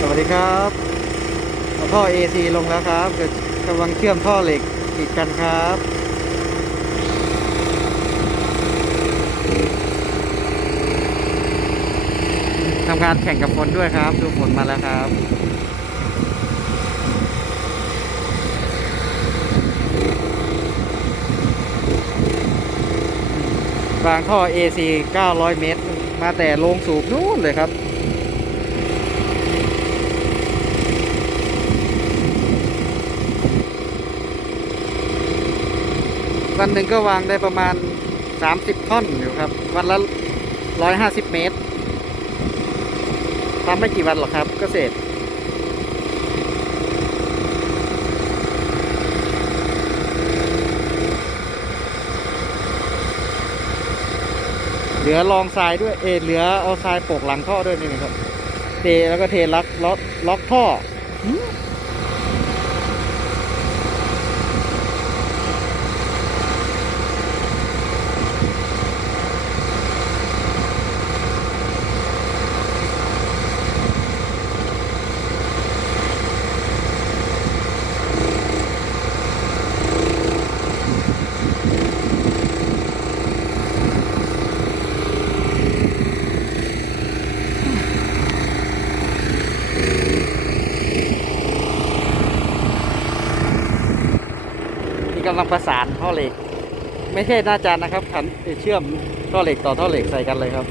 สวัสดีครับท่อ AC ลงแล้วครับเดี๋ยวกำลังเชื่อมท่อเหล็กอีกกันครับทำการแข่งกับฝนด้วยครับ ดูฝนมาแล้วครับวางท่อ AC 900 เมตร มาแต่โรงสูบนู่นเลยครับ วันหนึ่งก็วางได้ประมาณ 30 ท่อนอยู่ครับ วันละ 150 เมตรทำไม่กี่วันหรอกครับก็เสร็จเหลือรองทรายด้วยเอเหลือเอาทรายโปกหลังท่อด้วยนี่นะครับเทแล้วก็เทล็อกล็อกล็อกท่อ กำลังประสานท่อเหล็ก ไม่ใช่หน้าจานนะครับขันเอ่อเชื่อมท่อเหล็กต่อท่อเหล็กใส่กันเลยครับ